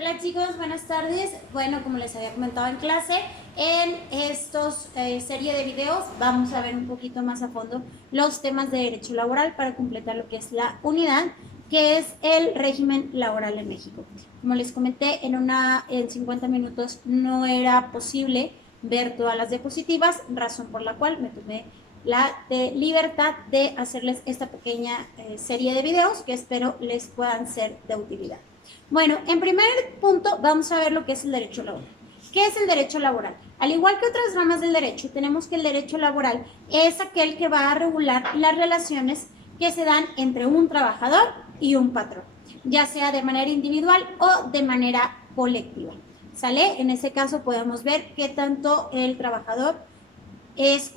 Hola chicos, buenas tardes. Bueno, como les había comentado en clase, en estos serie de videos vamos a ver un poquito más a fondo los temas de derecho laboral para completar lo que es la unidad, que es el régimen laboral en México. Como les comenté, en 50 minutos no era posible ver todas las diapositivas, razón por la cual me tomé la libertad de hacerles esta pequeña serie de videos que espero les puedan ser de utilidad. Bueno, en primer punto vamos a ver lo que es el derecho laboral. ¿Qué es el derecho laboral? Al igual que otras ramas del derecho, tenemos que el derecho laboral es aquel que va a regular las relaciones que se dan entre un trabajador y un patrón, ya sea de manera individual o de manera colectiva. ¿Sale? En ese caso podemos ver que tanto el trabajador es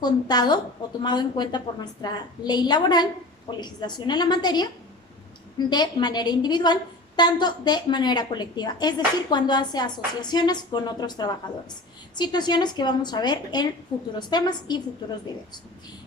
contado o tomado en cuenta por nuestra ley laboral o legislación en la materia, de manera individual, tanto de manera colectiva, es decir, cuando hace asociaciones con otros trabajadores. Situaciones que vamos a ver en futuros temas y futuros videos.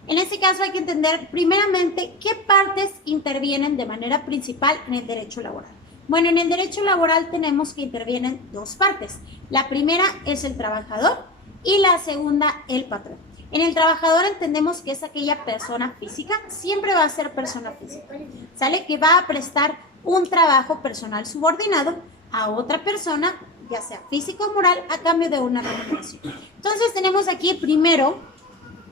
En este caso hay que entender primeramente qué partes intervienen de manera principal en el derecho laboral. Bueno, en el derecho laboral tenemos que intervienen dos partes. La primera es el trabajador y la segunda el patrón. En el trabajador entendemos que es aquella persona física, siempre va a ser persona física, ¿sale? Que va a prestar un trabajo personal subordinado a otra persona, ya sea físico o moral, a cambio de una remuneración. Entonces tenemos aquí primero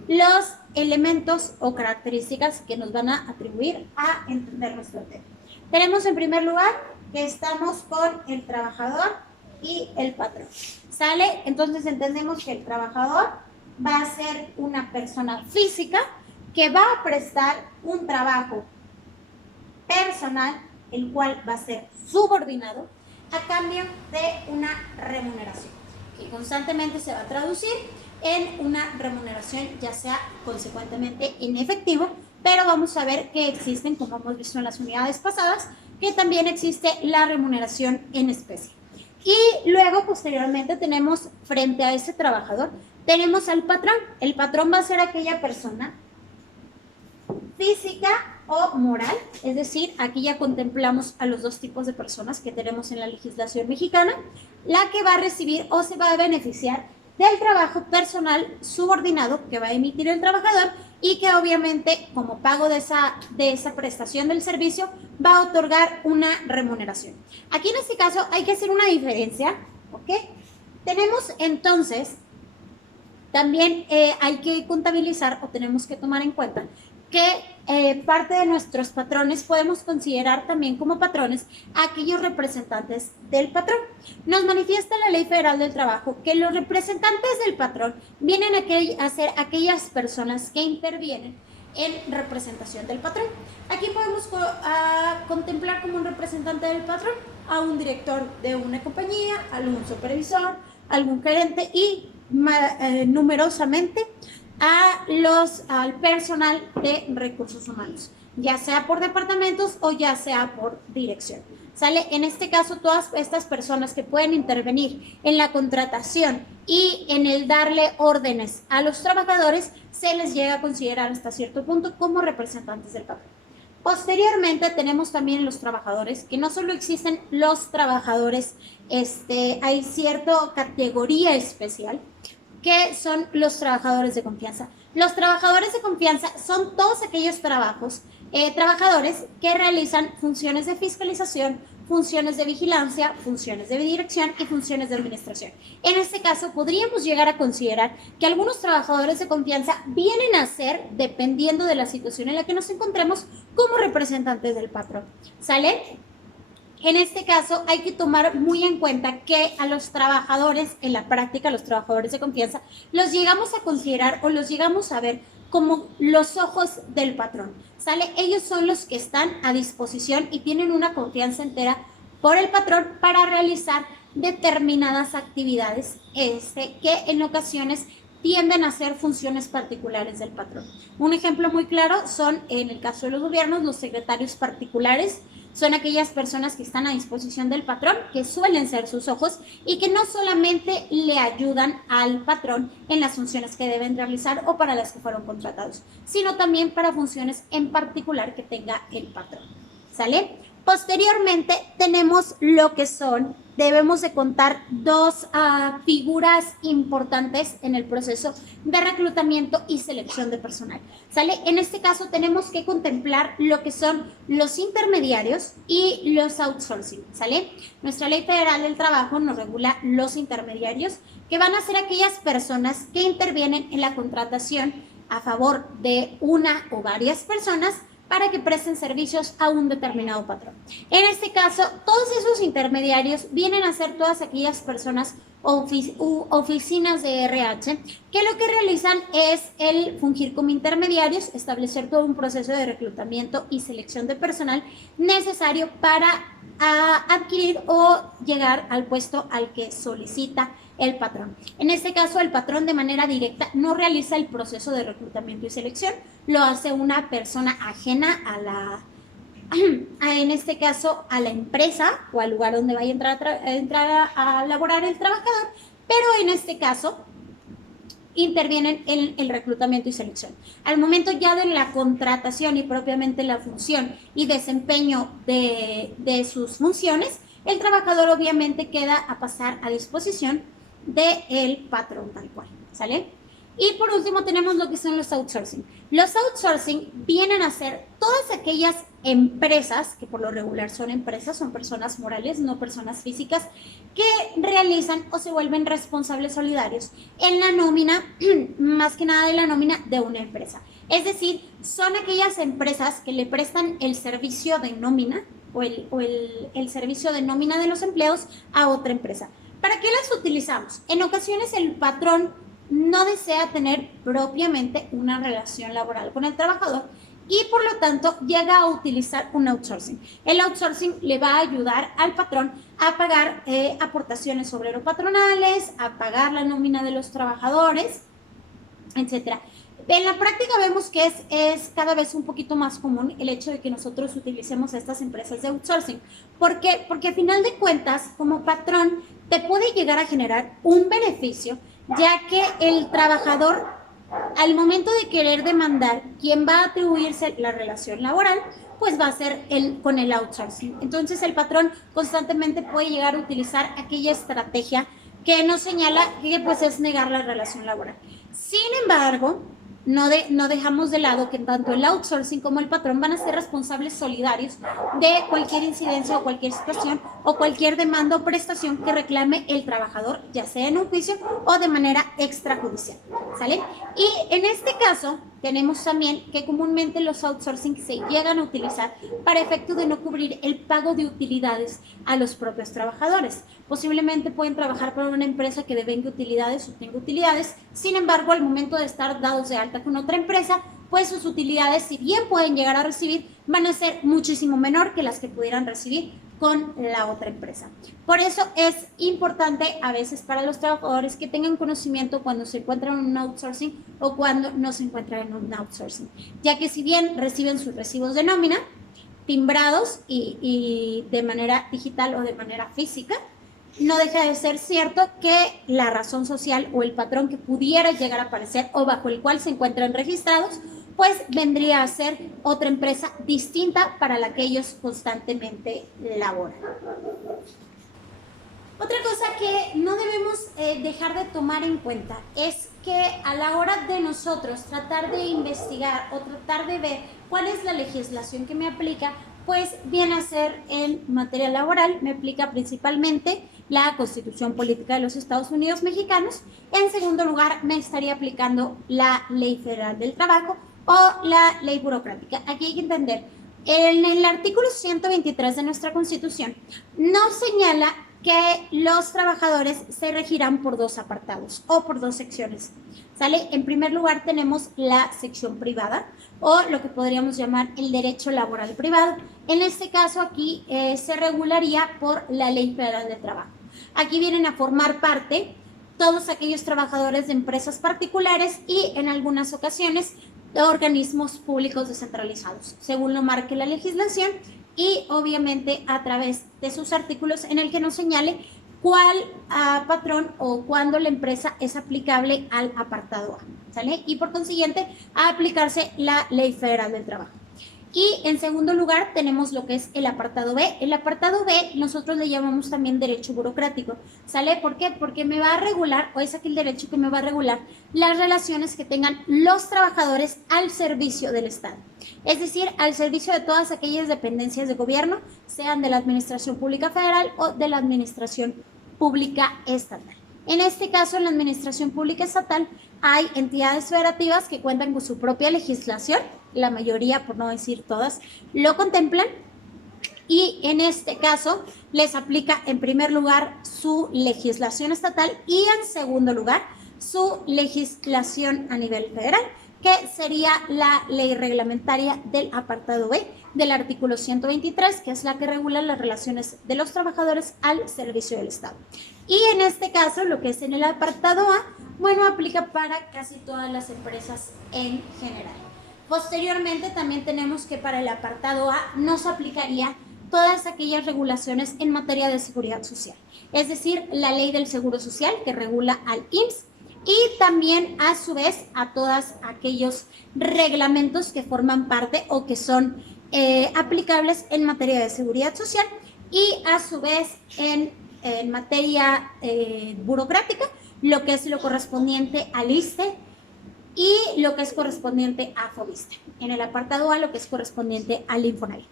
los elementos o características que nos van a atribuir a entender nuestro tema. Tenemos en primer lugar que estamos con el trabajador y el patrón, ¿sale? Entonces entendemos que el trabajador va a ser una persona física que va a prestar un trabajo personal, el cual va a ser subordinado a cambio de una remuneración, que constantemente se va a traducir en una remuneración, ya sea consecuentemente en efectivo, pero vamos a ver que existen, como hemos visto en las unidades pasadas, que también existe la remuneración en especie. Y luego, posteriormente, tenemos frente a ese trabajador, tenemos al patrón. El patrón va a ser aquella persona física o moral, es decir, aquí ya contemplamos a los dos tipos de personas que tenemos en la legislación mexicana, la que va a recibir o se va a beneficiar del trabajo personal subordinado que va a emitir el trabajador y que obviamente como pago de esa prestación del servicio va a otorgar una remuneración. Aquí en este caso hay que hacer una diferencia, ¿ok? Tenemos entonces, también hay que contabilizar o tenemos que tomar en cuenta que parte de nuestros patrones podemos considerar también como patrones a aquellos representantes del patrón. Nos manifiesta la Ley Federal del Trabajo que los representantes del patrón vienen a ser aquellas personas que intervienen en representación del patrón. Aquí podemos contemplar como un representante del patrón a un director de una compañía, algún supervisor, algún gerente y numerosamente al personal de recursos humanos, ya sea por departamentos o ya sea por dirección. ¿Sale? En este caso, todas estas personas que pueden intervenir en la contratación y en el darle órdenes a los trabajadores, se les llega a considerar hasta cierto punto como representantes del patrón. Posteriormente tenemos también los trabajadores, que no solo existen los trabajadores, hay cierta categoría especial, que son los trabajadores de confianza. Los trabajadores de confianza son todos aquellos trabajadores que realizan funciones de fiscalización, funciones de vigilancia, funciones de dirección y funciones de administración. En este caso, podríamos llegar a considerar que algunos trabajadores de confianza vienen a ser, dependiendo de la situación en la que nos encontremos, como representantes del patrón. ¿Sale? En este caso hay que tomar muy en cuenta que a los trabajadores, en la práctica, los trabajadores de confianza, los llegamos a considerar o los llegamos a ver como los ojos del patrón, ¿sale? Ellos son los que están a disposición y tienen una confianza entera por el patrón para realizar determinadas actividades que en ocasiones tienden a ser funciones particulares del patrón. Un ejemplo muy claro son, en el caso de los gobiernos, los secretarios particulares. Son aquellas personas que están a disposición del patrón, que suelen ser sus ojos y que no solamente le ayudan al patrón en las funciones que deben realizar o para las que fueron contratados, sino también para funciones en particular que tenga el patrón. ¿Sale? Posteriormente tenemos lo que son, debemos de contar dos figuras importantes en el proceso de reclutamiento y selección de personal, ¿sale? En este caso tenemos que contemplar lo que son los intermediarios y los outsourcing, ¿sale? Nuestra Ley Federal del Trabajo nos regula los intermediarios, que van a ser aquellas personas que intervienen en la contratación a favor de una o varias personas para que presten servicios a un determinado patrón. En este caso, todos esos intermediarios vienen a ser todas aquellas personas o oficinas de RH que lo que realizan es el fungir como intermediarios, establecer todo un proceso de reclutamiento y selección de personal necesario para adquirir o llegar al puesto al que solicita el patrón. En este caso, el patrón de manera directa no realiza el proceso de reclutamiento y selección, lo hace una persona ajena en este caso, a la empresa o al lugar donde vaya a entrar a laborar el trabajador, pero en este caso intervienen en el reclutamiento y selección. Al momento ya de la contratación y propiamente la función y desempeño de sus funciones, el trabajador obviamente queda a pasar a disposición del patrón tal cual, ¿sale? Y por último tenemos lo que son los outsourcing. Los outsourcing vienen a ser todas aquellas empresas, que por lo regular son empresas, son personas morales, no personas físicas, que realizan o se vuelven responsables solidarios en la nómina, más que nada de la nómina de una empresa. Es decir, son aquellas empresas que le prestan el servicio de nómina o el servicio de nómina de los empleados a otra empresa. ¿Para qué las utilizamos? En ocasiones el patrón no desea tener propiamente una relación laboral con el trabajador y por lo tanto llega a utilizar un outsourcing. El outsourcing le va a ayudar al patrón a pagar aportaciones obrero-patronales, a pagar la nómina de los trabajadores, etc. En la práctica vemos que es cada vez un poquito más común el hecho de que nosotros utilicemos estas empresas de outsourcing. ¿Por qué? Porque a final de cuentas, como patrón, te puede llegar a generar un beneficio, ya que el trabajador, al momento de querer demandar quién va a atribuirse la relación laboral, pues va a ser con el outsourcing. Entonces el patrón constantemente puede llegar a utilizar aquella estrategia que nos señala que pues es negar la relación laboral. Sin embargo, no dejamos de lado que tanto el outsourcing como el patrón van a ser responsables solidarios de cualquier incidencia o cualquier situación o cualquier demanda o prestación que reclame el trabajador, ya sea en un juicio o de manera extrajudicial, ¿sale? Y en este caso tenemos también que comúnmente los outsourcing se llegan a utilizar para efecto de no cubrir el pago de utilidades a los propios trabajadores. Posiblemente pueden trabajar para una empresa que devenga utilidades o tenga utilidades, sin embargo, al momento de estar dados de alta con otra empresa, pues sus utilidades, si bien pueden llegar a recibir, van a ser muchísimo menor que las que pudieran recibir con la otra empresa. Por eso es importante a veces para los trabajadores que tengan conocimiento cuando se encuentran en un outsourcing o cuando no se encuentran en un outsourcing, ya que si bien reciben sus recibos de nómina timbrados y de manera digital o de manera física, no deja de ser cierto que la razón social o el patrón que pudiera llegar a aparecer o bajo el cual se encuentran registrados, pues vendría a ser otra empresa distinta para la que ellos constantemente laboran. Otra cosa que no debemos dejar de tomar en cuenta es que a la hora de nosotros tratar de investigar o tratar de ver cuál es la legislación que me aplica, pues viene a ser en materia laboral, me aplica principalmente la Constitución Política de los Estados Unidos Mexicanos. En segundo lugar, me estaría aplicando la Ley Federal del Trabajo o la Ley Burocrática. Aquí hay que entender, en el artículo 123 de nuestra Constitución nos señala que los trabajadores se regirán por dos apartados o por dos secciones, ¿sale? En primer lugar tenemos la sección privada o lo que podríamos llamar el derecho laboral privado. En este caso aquí se regularía por la Ley Federal del Trabajo. Aquí vienen a formar parte todos aquellos trabajadores de empresas particulares y en algunas ocasiones de organismos públicos descentralizados, según lo marque la legislación y obviamente a través de sus artículos en el que nos señale cuál patrón o cuándo la empresa es aplicable al apartado A, ¿sale? Y por consiguiente a aplicarse la Ley Federal del Trabajo. Y en segundo lugar tenemos lo que es el apartado B. El apartado B nosotros le llamamos también derecho burocrático. ¿Sale? ¿Por qué? Porque me va a regular, o es aquel derecho que me va a regular las relaciones que tengan los trabajadores al servicio del Estado. Es decir, al servicio de todas aquellas dependencias de gobierno, sean de la Administración Pública Federal o de la Administración Pública Estatal. En este caso, en la Administración Pública Estatal hay entidades federativas que cuentan con su propia legislación, la mayoría, por no decir todas, lo contemplan, y en este caso les aplica en primer lugar su legislación estatal y en segundo lugar su legislación a nivel federal, que sería la ley reglamentaria del apartado B del artículo 123, que es la que regula las relaciones de los trabajadores al servicio del Estado. Y en este caso, lo que es en el apartado A, bueno, aplica para casi todas las empresas en general. Posteriormente, también tenemos que para el apartado A nos aplicaría todas aquellas regulaciones en materia de seguridad social, es decir, la ley del Seguro Social que regula al IMSS, y también a su vez a todos aquellos reglamentos que forman parte o que son aplicables en materia de seguridad social, y a su vez en materia burocrática, lo que es lo correspondiente al ISSSTE y lo que es correspondiente a FOBISSSTE. En el apartado A, lo que es correspondiente al Infonavit.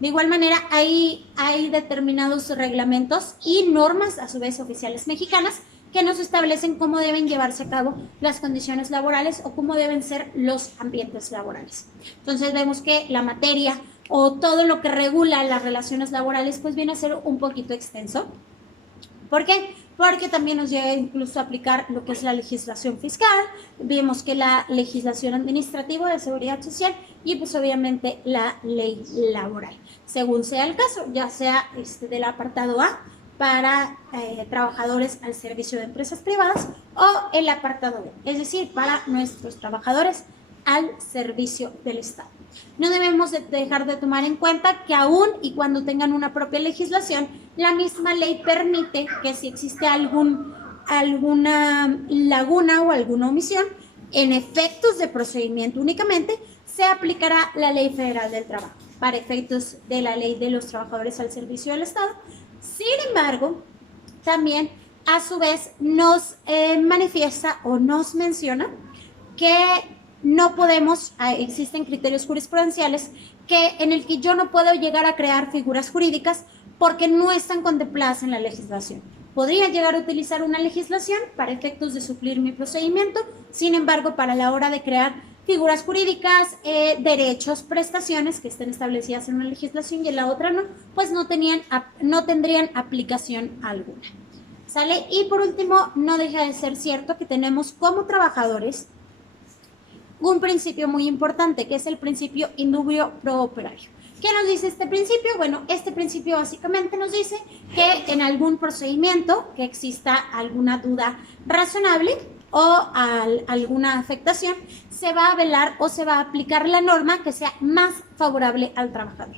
De igual manera, hay determinados reglamentos y normas, a su vez oficiales mexicanas, que nos establecen cómo deben llevarse a cabo las condiciones laborales o cómo deben ser los ambientes laborales. Entonces vemos que la materia o todo lo que regula las relaciones laborales pues viene a ser un poquito extenso. ¿Por qué? Porque también nos llega incluso a aplicar lo que es la legislación fiscal, vimos que la legislación administrativa de seguridad social y pues obviamente la ley laboral, según sea el caso, ya sea del apartado A para trabajadores al servicio de empresas privadas o el apartado B, es decir, para nuestros trabajadores al servicio del Estado. No debemos dejar de tomar en cuenta que aún y cuando tengan una propia legislación, la misma ley permite que si existe alguna laguna o alguna omisión, en efectos de procedimiento únicamente, se aplicará la Ley Federal del Trabajo para efectos de la Ley de los Trabajadores al Servicio del Estado. Sin embargo, también a su vez nos manifiesta o nos menciona que no podemos, existen criterios jurisprudenciales en el que yo no puedo llegar a crear figuras jurídicas porque no están contempladas en la legislación. Podría llegar a utilizar una legislación para efectos de suplir mi procedimiento, sin embargo, para la hora de crear figuras jurídicas, derechos, prestaciones que estén establecidas en una legislación y en la otra no, pues no tendrían aplicación alguna. ¿Sale? Y por último, no deja de ser cierto que tenemos como trabajadores un principio muy importante, que es el principio indubio pro operario. ¿Qué nos dice este principio? Bueno, este principio básicamente nos dice que en algún procedimiento que exista alguna duda razonable o alguna afectación, se va a velar o se va a aplicar la norma que sea más favorable al trabajador.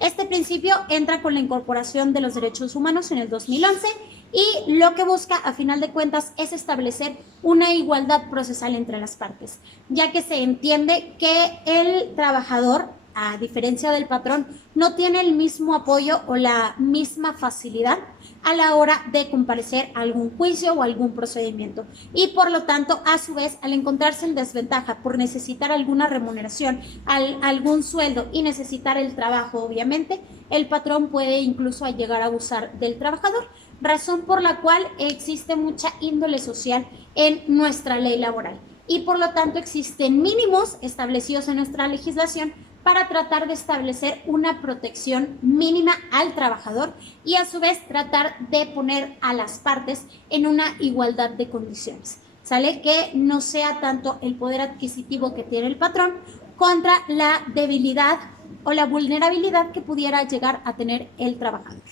Este principio entra con la incorporación de los derechos humanos en el 2011 y lo que busca, a final de cuentas, es establecer una igualdad procesal entre las partes, ya que se entiende que el trabajador, a diferencia del patrón, no tiene el mismo apoyo o la misma facilidad a la hora de comparecer a algún juicio o algún procedimiento. Y por lo tanto, a su vez, al encontrarse en desventaja por necesitar alguna remuneración, algún sueldo y necesitar el trabajo, obviamente, el patrón puede incluso llegar a abusar del trabajador, razón por la cual existe mucha índole social en nuestra ley laboral. Y por lo tanto, existen mínimos establecidos en nuestra legislación para tratar de establecer una protección mínima al trabajador y a su vez tratar de poner a las partes en una igualdad de condiciones, ¿sale? Que no sea tanto el poder adquisitivo que tiene el patrón contra la debilidad o la vulnerabilidad que pudiera llegar a tener el trabajador,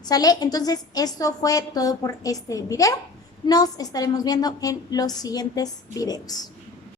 ¿sale? Entonces, esto fue todo por este video. Nos estaremos viendo en los siguientes videos.